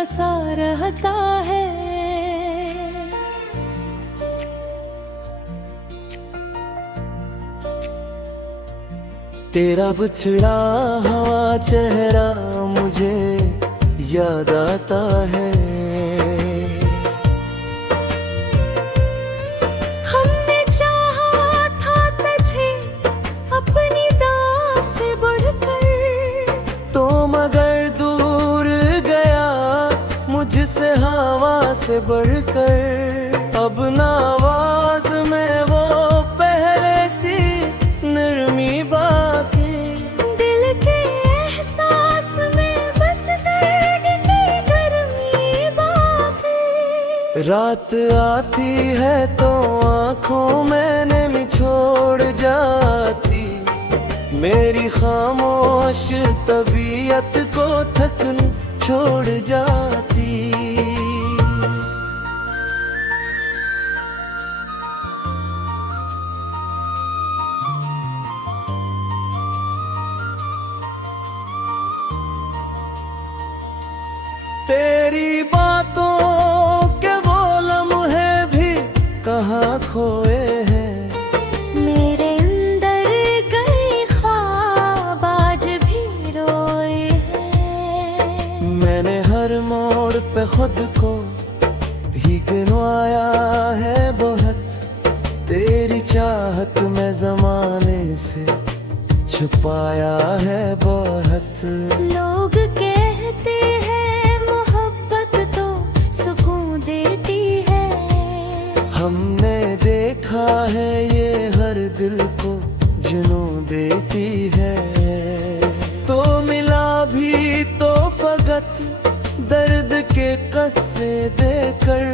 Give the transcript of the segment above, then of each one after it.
बसा रहता है। तेरा बिछड़ा हुआ चेहरा मुझे याद आता है। हमने चाहा था तुझे अपनी दास से बढ़कर, तो मगर दूर गया मुझसे हवा से बढ़कर। अब ना आवाज में वो पहले सी नरमी बाकी, दिल के एहसास में बस दर्द की गर्मी बाकी। रात आती है तो आंखों में नमी छोड़ जाती, मेरी खामोश तबीयत को थकन छोड़ जाती। तेरी बातों के वो लम्हे भी कहाँ खोए हैं। मेरे अंदर कई ख्वाब आज भी रोए हैं। मैंने हर मोड़ पे खुद को भी गिनवाया है बहुत, तेरी चाहत में जमाने से छुपाया है बहुत। लोग कहते हैं मोहब्बत तो सुकून देती है, हमने देखा है ये हर दिल को जुनून देती है। तो मिला भी तो फकत दर्द के कस्से देकर,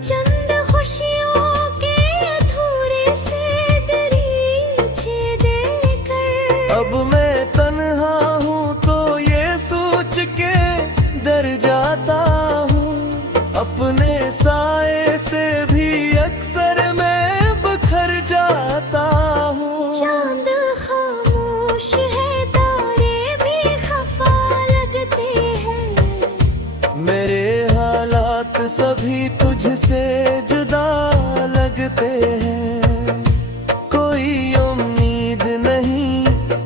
चंद खुशियों के अधूरे से दरीचे देकर। अब मैं तन्हा हूँ तो ये सोच के डर जाता हूँ, अपने साए से भी अक्सर मैं बखर जाता हूँ। चांद खामोश है, तारे भी खफा लगते हैं। मेरे हालात सभी तुझसे जुदा लगते हैं। कोई उम्मीद नहीं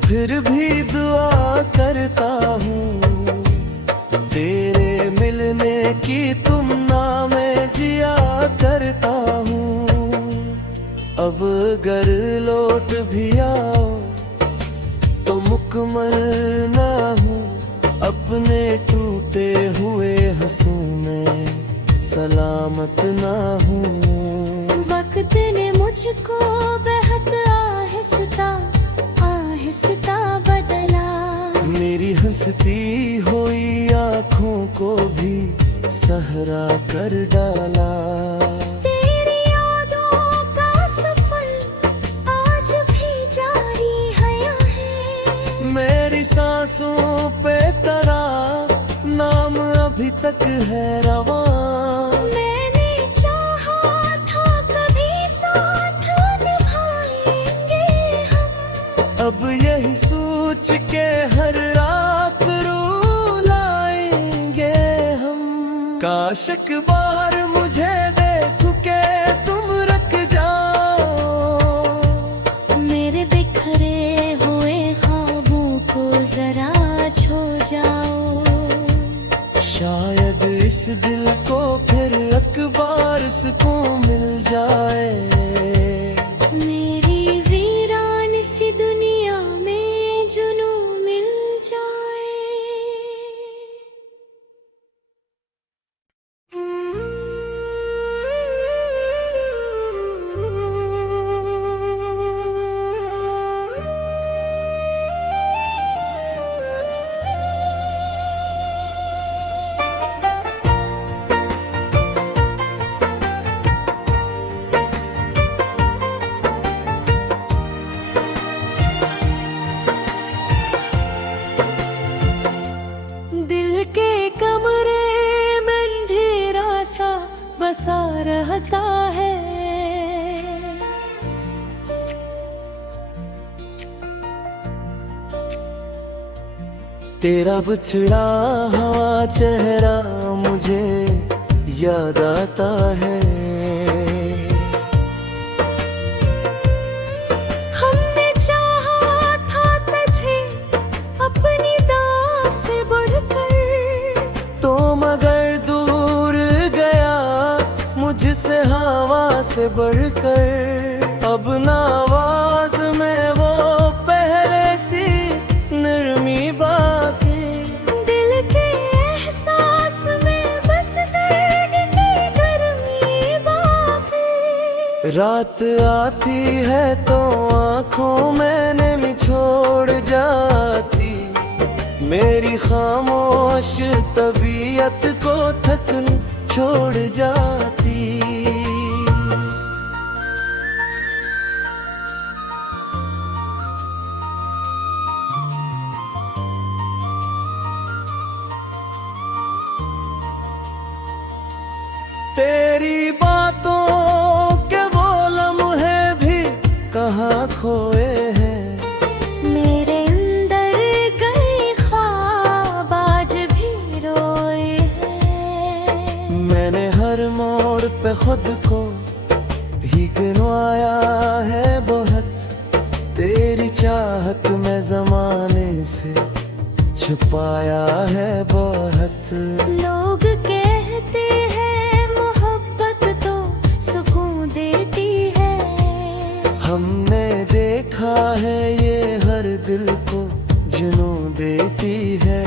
फिर भी दुआ करता हूँ, तेरे मिलने की तुमना में जिया करता हूँ। अब अगर लौट भी आओ तो मुकम्मल ना हूँ, अपने टूटे हुए हंसू में सलामत ना हूँ। वक्त ने मुझको बेहद आहिस्ता आहिस्ता बदला, मेरी हंसती हुई आँखों को भी सहरा कर डाला। तेरी यादों का सफर आज भी जारी है। मेरी सांसों पे तेरा नाम अभी तक है रवां। मैंने चाहा था कभी साथ निभाएंगे हम, अब यही सोच के हर रात रुलाएंगे हम। काश एक बार मुझे देख के तुम रुक जाओ, मेरे बिखरे हुए ख्वाबों को जरा छो जाओ। शायद इस दिल को फिर अकबार सुकून मिल जाए। मेरी वीरान सी दुनिया में जुनू मिल जाए। बसा रहता है। तेरा बिछड़ा हुआ चेहरा मुझे याद आता है। हमने चाहा था तुझे अपनी दास से बढ़कर, तो मगर दूर गया मुझसे हवा से बढ़कर। अब ना आवाज में वो पहले सी नरमी बाकी, दिल के एहसास में बस दर्द की गर्मी बाकी। रात आती है तो आंखों में नमी छोड़ जाती, मेरी खामोश तबीयत को थकन छोड़ जाती। तेरी बातों के वो लम्हे भी कहाँ खोए हैं, मेरे अंदर गए ख्वाब आज भी रोए हैं। मैंने हर मोड़ पे खुद को भी गिनवाया है बहुत, तेरी चाहत में जमाने से छुपाया है बहुत। लोग कहते हैं मोहब्बत तो सुकून देती है, हमने देखा है ये हर दिल को जुनून देती है।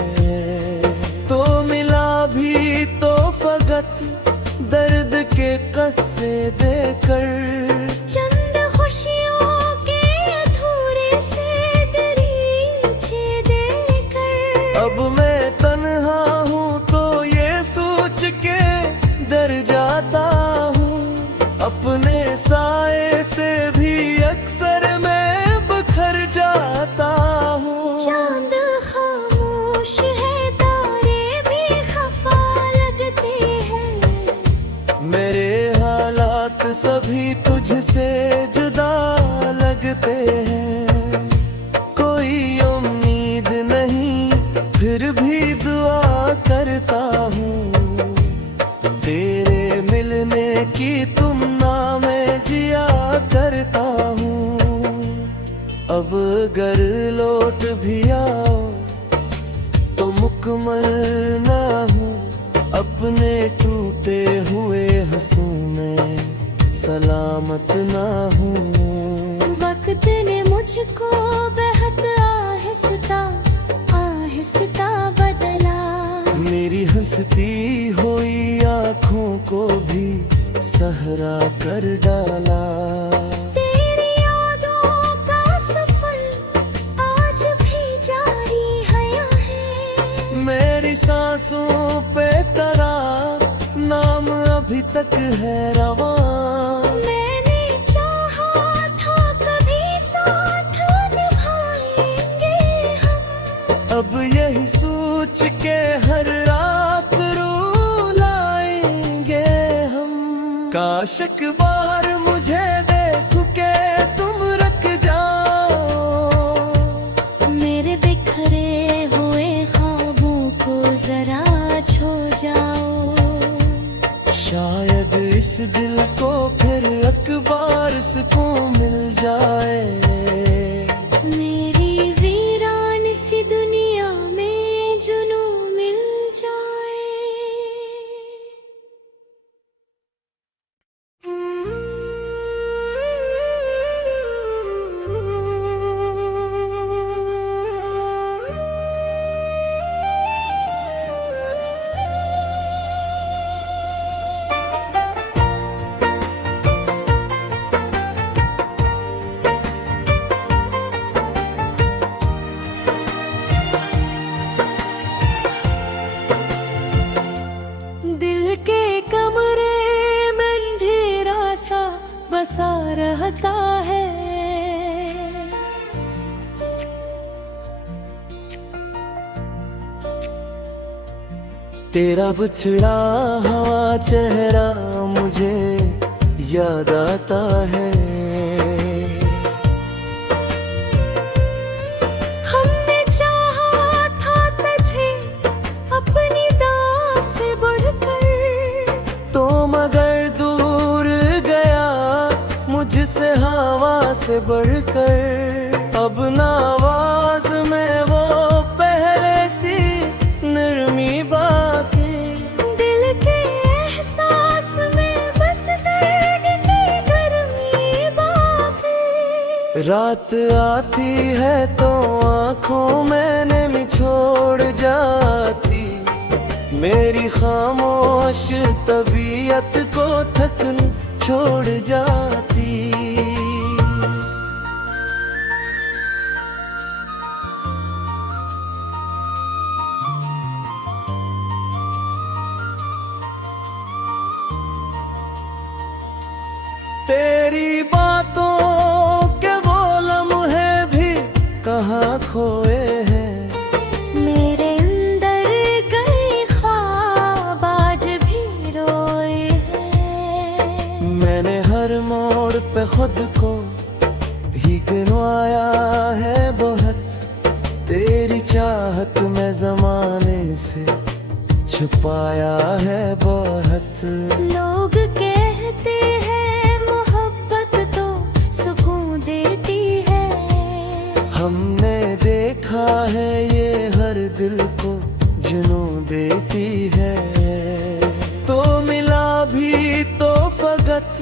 तो मिला भी तो फकत दर्द के कस्से देकर, चंद खुशियों के अधूरे से दरीचे देकर। अब मैं तन्हा हूँ तो ये सोच के डर जाता हूँ, अपने साए से भी अक्सर मैं बखर जाता हूँ। चांद खामोश है, तारे भी खफा लगते हैं, मेरे हालात सभी तुझसे जुदा लगते हैं। कोई उम्मीद नहीं फिर भी दुआ करता हूँ, तेरे मिलने की तुमना में जिया करता हूँ। अब अगर लौट भी आओ तो मुकम्मल ना हूँ, अपने टूटे हुए हंसू में सलामत ना हूँ। वक्त ने मुझको बेहद आहिस्ता आहिस्ता बदला, मेरी हंसती हुई आँखों को भी सहरा कर डाला। तेरी यादों का सफर आज भी जारी है। मेरी सांसों पे तेरा नाम अभी तक है रवां। मैंने चाहा था कभी साथ निभाएंगे हम, अब यही सोच के हर रात रुलाएंगे हम। काश एक बार मुझे देख के तुम रख जाओ, मेरे बिखरे हुए ख्वाबों को जरा छो जाओ। शायद इस दिल को फिर अखबार सुकून मिल जाए। मेरी वीरान सी दुनिया में जुनून मिल जाए। बसा रहता है। तेरा बिछड़ा हुआ चेहरा मुझे याद आता है। हमने चाहा था से बढ़कर। अब ना आवाज में वो पहले सी नरमी बाकी, दिल के एहसास में बस दर्द की गर्मी बाकी। रात आती है तो आंखों में नमी छोड़ जाती, मेरी खामोश तबीयत को थकन छोड़ जाती। तेरी बातों के वो लम्हे भी कहाँ खोए हैं, मेरे अंदर कई ख्वाब आज भी रोए हैं। मैंने हर मोड़ पे खुद को भी गिनवाया है बहुत, तेरी चाहत में जमाने से छुपाया है बहुत। लोग कहते हैं मोहब्बत तो सुकून देती है, हमने देखा है ये हर दिल को जुनून देती है। तो मिला भी तो फकत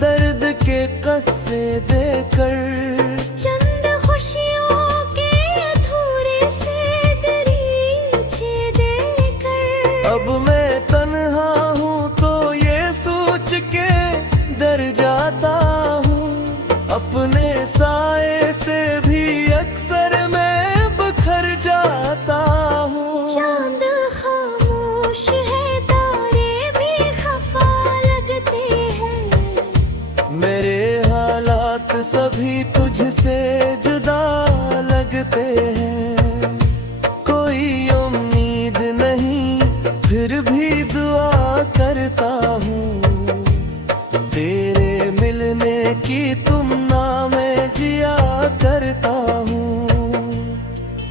दर्द के कस्से देकर, चंद खुशियों के अधूरे से दरीचे देकर। अब मैं तन्हा हूँ तो ये सोच के डर जाता हूँ, अपने साए से भी अक्सर मैं बखर जाता हूँ। चांद खामोश है, तारे भी खफा लगते हैं, मेरे हालात सभी तुझसे जुदा लगते हैं। कोई उम्मीद नहीं फिर भी दुआ करता हूँ, तेरे मिलने की तुमना में जिया करता हूँ।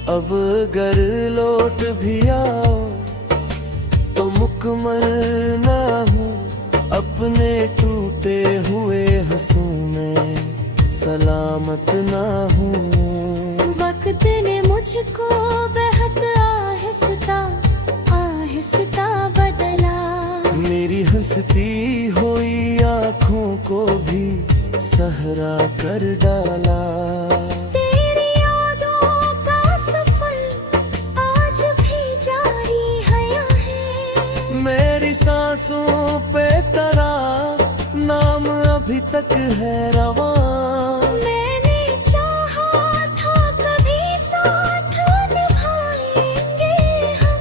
अब अगर लौट भी आओ तो मुकम्मल ना हूँ, अपने टूटे हुए हंसू में सलामत ना हूँ। वक्त ने मुझको बेहद आहिस्ता आहिस्ता बदला, मेरी हंसती हुई आँखों को भी सहरा कर डाला। तेरी यादों का सफर आज भी जारी है, मेरी सांसों पे तेरा नाम अभी तक है रवां। मैंने चाहा था कभी साथ निभाएंगे हम,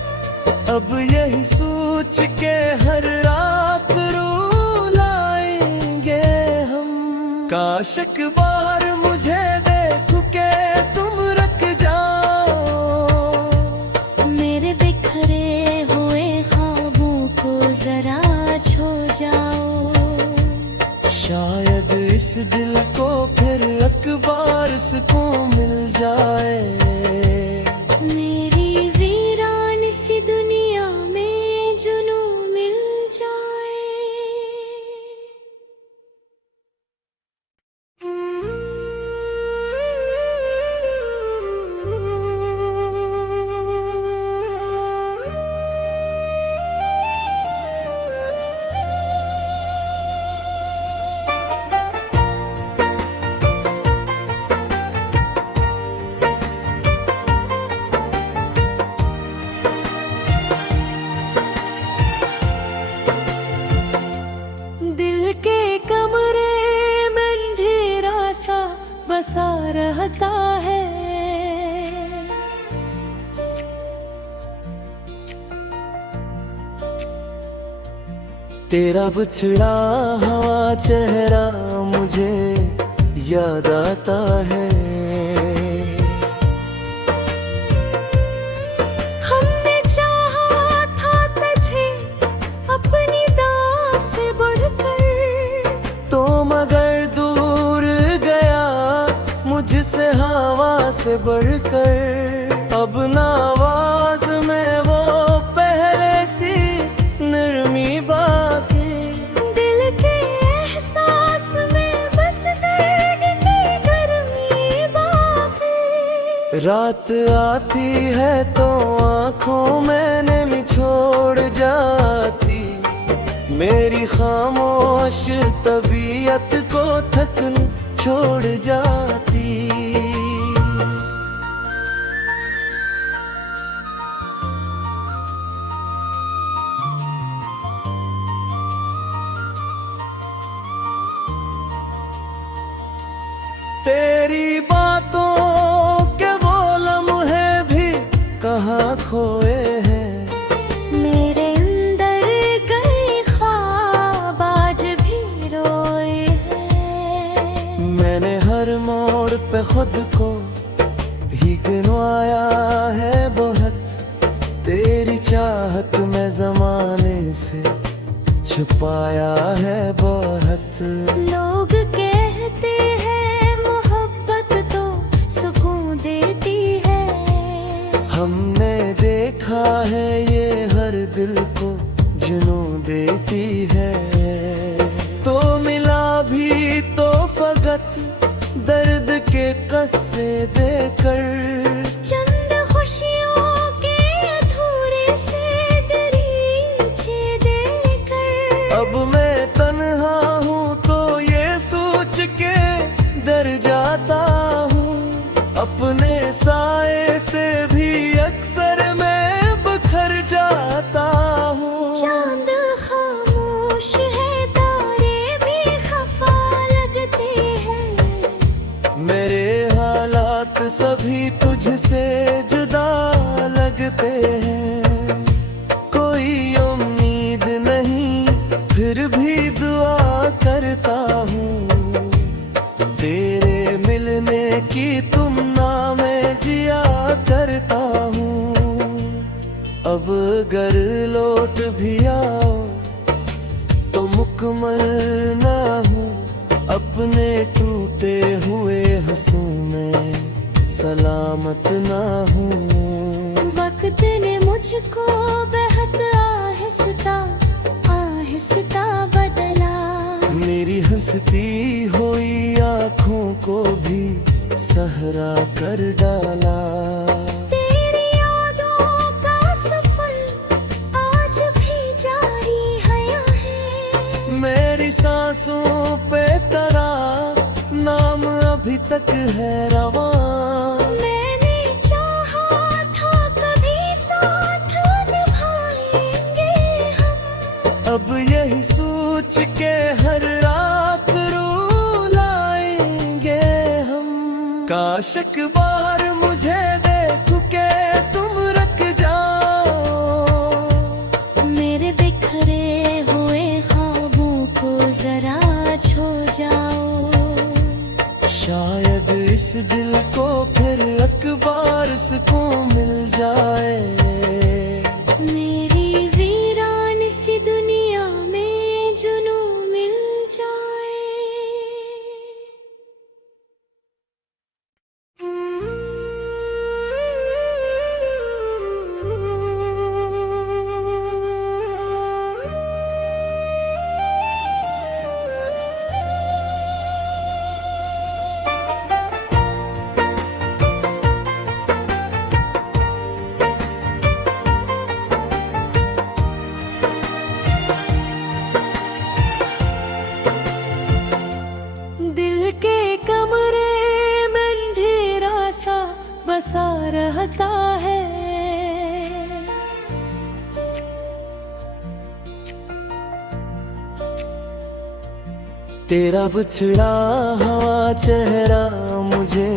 अब यही सोच के हर रात रुलाएंगे हम। काश एक बार मुझे देख के तुम रख जाओ, मेरे बिखरे हुए ख्वाबों को जरा छो जाओ। शायद इस दिल को फिर अखबार सुकून मिल जाए। मेरी वीरान सी दुनिया में जुनून मिल जाए। दिल के कमरे में अंधेरा सा बसा रहता है, तेरा बिछड़ा हुआ चेहरा मुझे याद आता है। हमने चाहा था तुझे अपनी दास से बढ़कर, तो मगर दूर गया मुझसे हवा से बढ़कर। अब ना आवाज में वो पहले सी नरमी बाकी, दिल के एहसास में बस दर्द की रात आती है तो आंखों में नमी छोड़ जाती, मेरी खामोश तबीयत को थकन छोड़ जाती। तेरी बातों के वो लम्हे भी कहाँ खोए हैं, मेरे अंदर कई ख्वाब आज भी रोए हैं। मैंने हर मोड़ पे खुद को भी गिनवाया है बहुत, तेरी चाहत में ज़माने से छुपाया है बहुत। लोग कहते हैं मोहब्बत तो सुकून देती है, हमने देखा है ये हर दिल को जुनून देती है। तो मिला भी तो फकत दर्द के कस्से देकर, चंद खुशियों के अधूरे से दरीचे देकर। अब मैं तन्हा हूँ तो ये सोच के डर जाता हूँ, अपने साए से भी अक्सर मैं बखर जाता हूँ। चांद खामोश है, तारे भी खफा लगते हैं, मेरे हालात सभी तुझसे जुदा लगते हैं। कोई उम्मीद नहीं फिर भी दुआ करता हूँ, तेरे मिलने की तुमना मैं जिया करता हूँ। अब अगर लौट भी आओ तो मुकम्मल ना हूँ, अपने टूटे हुए हंसू में सलामत ना हूँ। वक्त ने मुझको बेहद आहिस्ता आहिस्ता बदला, मेरी हंसती हुई आँखों को भी सहरा कर डाला। तेरी यादों का सफर आज भी जारी है, मेरी सांसों पे तेरा नाम अभी तक है रवां। मैंने चाहा था कभी साथ निभाएंगे हम, अब यही सोच के हर रात रुलाएंगे हम। काश एक बार मुझे देख के तुम रख जाओ, मेरे बिखरे हुए ख्वाबों को जरा छो जाओ। शायद इस दिल को फिर अखबार सुकून मिल जाए। मेरी वीरान सी दुनिया में जुनून मिल जाए। दिल के कमरे में अंधेरा सा बसा रहता है, तेरा बिछड़ा हुआ चेहरा मुझे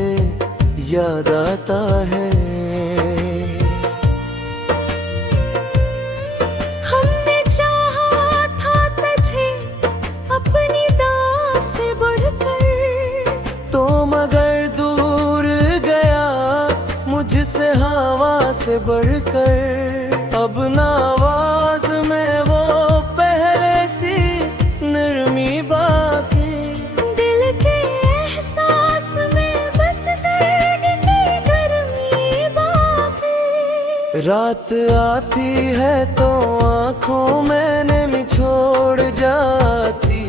याद आता है। हमने चाहा था तुझे अपनी दास से बढ़कर, तो मगर दूर गया मुझसे हवा से बढ़कर। अब ना आवाज में वो पहले सी नरमी बाकी, दिल के एहसास में बस दर्द की गर्मी बाकी। रात आती है तो आंखों में नमी छोड़ जाती,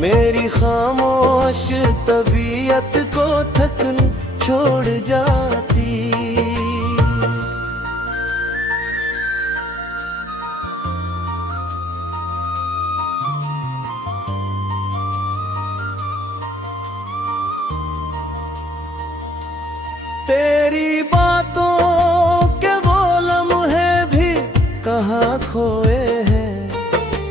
मेरी खामोश तबीयत को थकन छोड़ जाती। जाती। तेरी बातों के वो लम्हे भी कहाँ खोए हैं।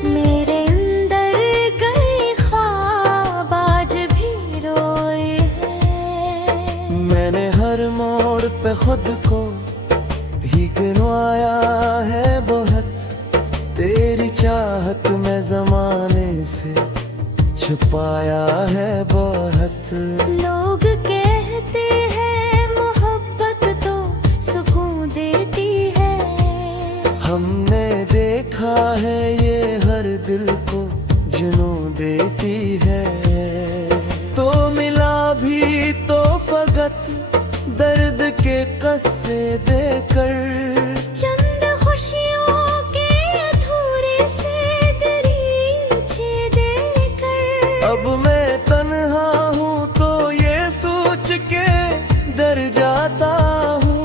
मेरे अंदर कई ख्वाब आज भी रोए हैं। मैंने हर मोड़ पे खुद को भी गिनवाया है बहुत। तेरी चाहत में ज़माने से छुपाया है बहुत। लोग कहते हैं मोहब्बत तो सुकून देती है। हमने देखा है ये हर दिल को जुनून देती है। तो मिला भी तो फकत दर्द के कस्से देकर। चंद खुशियों के अधूरे से दरीचे देकर। अब मैं तन्हा हूँ तो ये सोच के डर जाता हूँ।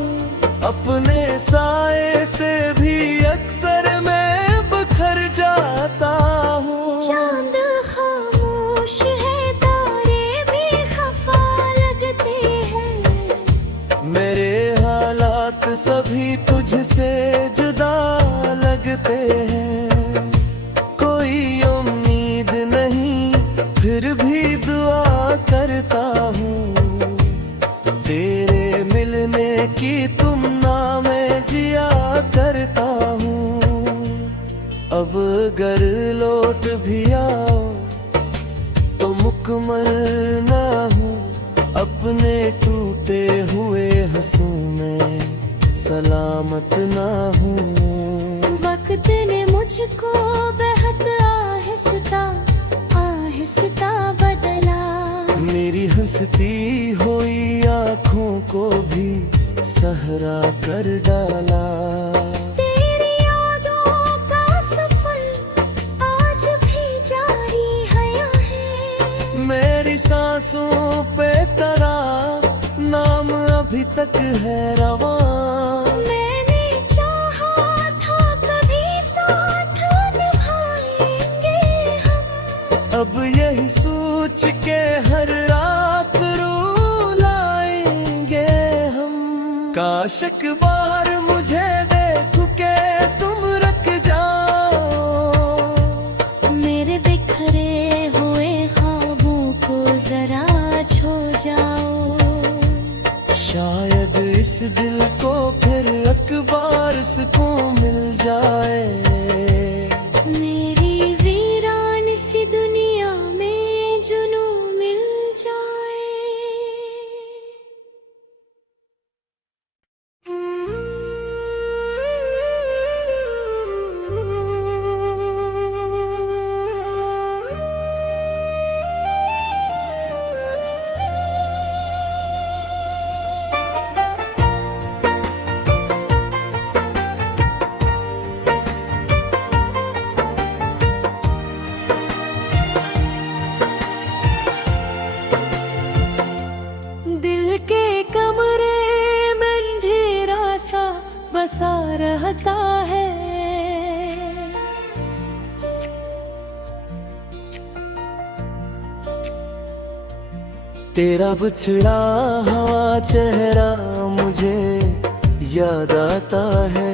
अपने साए से भी अक्सर मैं बखर जाता हूँ। चांद खामोश है, तारे भी खफा लगते हैं। मेरे हालात सभी तुझसे जुदा लगते हैं। कोई उम्मीद नहीं फिर भी दुआ करता हूँ। तेरे मिलने की तुमना मैं जिया करता हूँ। अब अगर लौट भी आओ तो मुकम्मल ना हूँ। अपने टूटे हुए हंसों में सलामत ना हूँ। वक्त ने मुझको बेहद आहिस्ता आहिस्ता बदला। मेरी हंसती हुई आँखों को भी सहरा कर डाला। तेरी यादों का सफर आज भी जारी है। मेरी सांसों पे तेरा नाम अभी तक है रवां। मैंने चाहा था कभी साथ निभाएंगे हम। अब यही सोच के हर रात रुलाएंगे हम। काश एक बार मुझे देख के तुम रख जाओ। मेरे बिखरे हुए ख्वाबों को जरा छो जाओ। शायद इस दिल को फिर अखबार सुकून मिल जाए। मेरी वीरान सी दुनिया में जुनून मिल जाए। दिल के कमरे में अंधेरा सा बसा रहता है। तेरा बिछड़ा हुआ चेहरा मुझे याद आता है।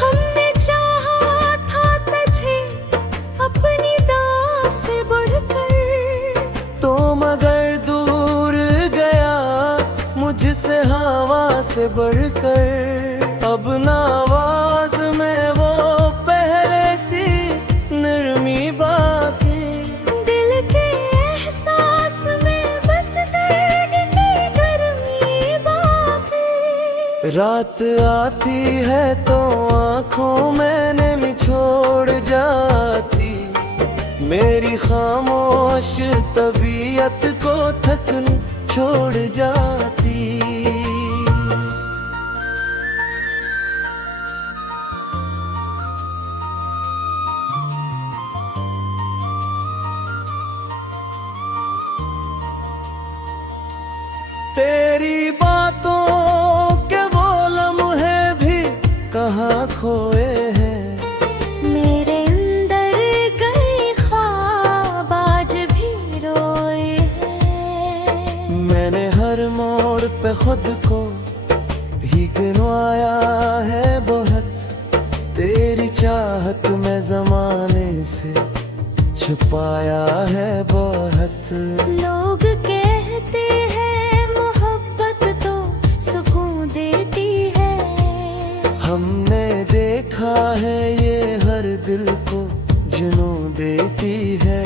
हमने चाहा था तुझे अपनी दास से बढ़कर। तो मगर दूर गया मुझसे हवा से बढ़कर। अब ना आवाज में वो पहले सी नरमी बाकी। दिल के एहसास में बस दर्द की गर्मी बाकी। रात आती है तो आंखों में नमी छोड़ जाती। मेरी खामोश तबीयत को थकन छोड़ जाती। गिनवाया है बहुत, तेरी चाहत में जमाने से छुपाया है बहुत। लोग कहते हैं मोहब्बत तो सुकून देती है, हमने देखा है ये हर दिल को जुनून देती है।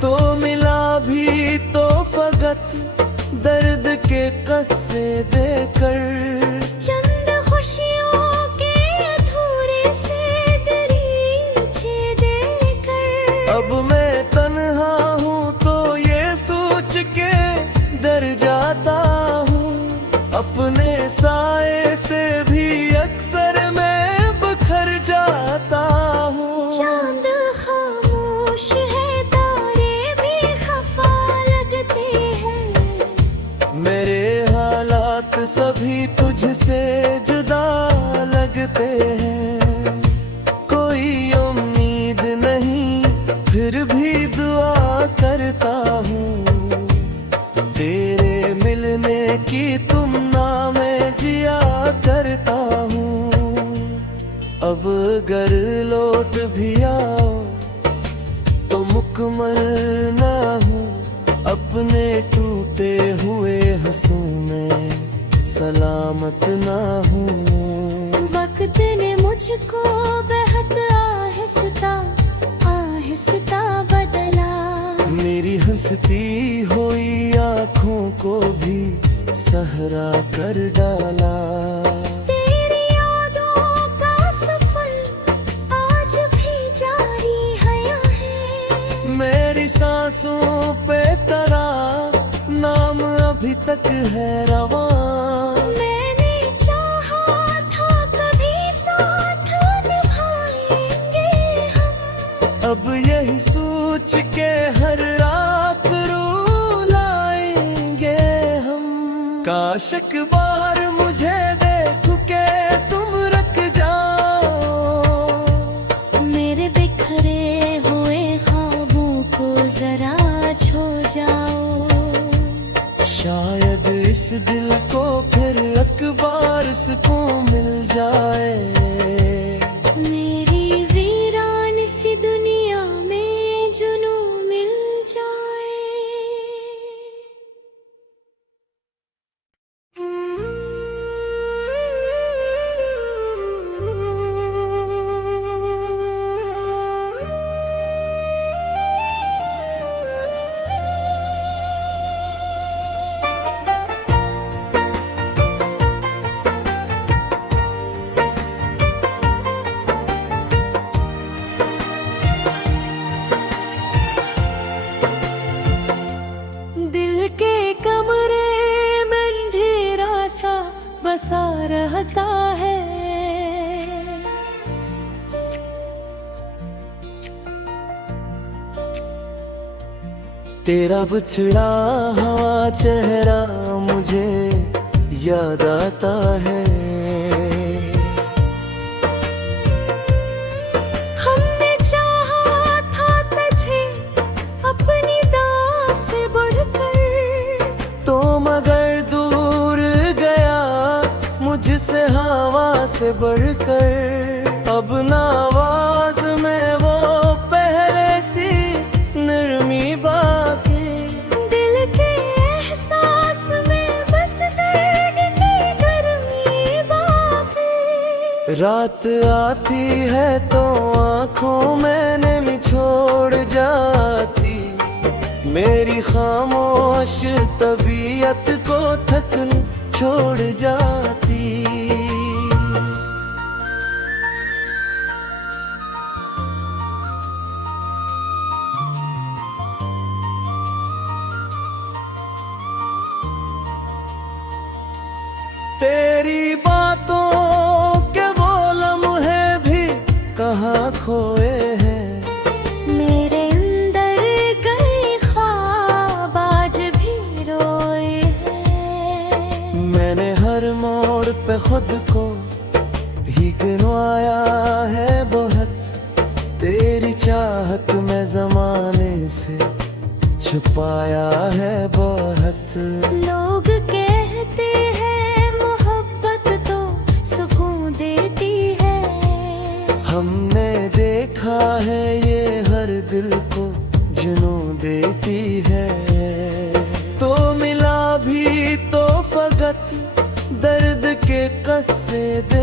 तो मिला भी तो फकत दर्द के कस्से देकर, चंद खुशियों के अधूरे से दरीचे देकर। अब मैं तन्हा हूँ तो ये सोच के डर जाता हूँ, अपने साए से भी अक्सर मैं बखर जाता हूँ। चांद खामोश है, तारे भी खफा लगते हैं, मेरे हालात सभी तुझसे जुदा लगते हैं। कोई उम्मीद नहीं फिर भी दुआ करता हूँ, तेरे मिलने की तुमना में जिया करता हूँ। अब अगर लौट भी आओ तो मुकम्मल ना हूँ, अपने टूटे हुए हंसों में सलामत ना हूँ। वक्त ने मुझको बेहद आहिस्ता आहिस्ता बदला, मेरी हंसती हुई आँखों को भी सहरा कर डाला। तेरी यादों का सफर आज भी जारी है, मेरी सांसों पे तेरा नाम अभी तक है रवां। मैंने चाहा था कभी साथ निभाएंगे हम, अब यही सोच के हर रात रुलाएंगे हम। काश एक बार मुझे देख के तुम रख जाओ, मेरे बिखरे हुए ख्वाबों को जरा छो जाओ। शायद इस दिल को फिर अखबार सुकून मिल जाए। मेरी वीरान सी दुनिया में जुनून मिल जाए। दिल के कमरे में अंधेरा सा बसा रहता है, तेरा बिछड़ा हुआ चेहरा मुझे याद आता है। हमने चाहा था तुझे अपनी दास से बढ़कर, तो मगर दूर गया मुझसे हवा से बढ़कर। अब ना आवाज में वो पहले सी नरमी बाकी, दिल के एहसास में बस दर्द की गर्मी बाकी। रात आती है तो आंखों में नमी छोड़ जाती, मेरी खामोश तबीयत को थकन छोड़ जाती। तेरी बातों के वो लम्हे भी कहाँ खोए हैं, मेरे अंदर गए ख्वाब आज भी रोए हैं। मैंने हर मोड़ पे खुद को भी गिनवाया है बहुत, तेरी चाहत में जमाने से छुपाया है बहुत। लोग कहते हैं मोहब्बत दिल को जुनू देती है। तो मिला भी तो फकत दर्द के कस्से दे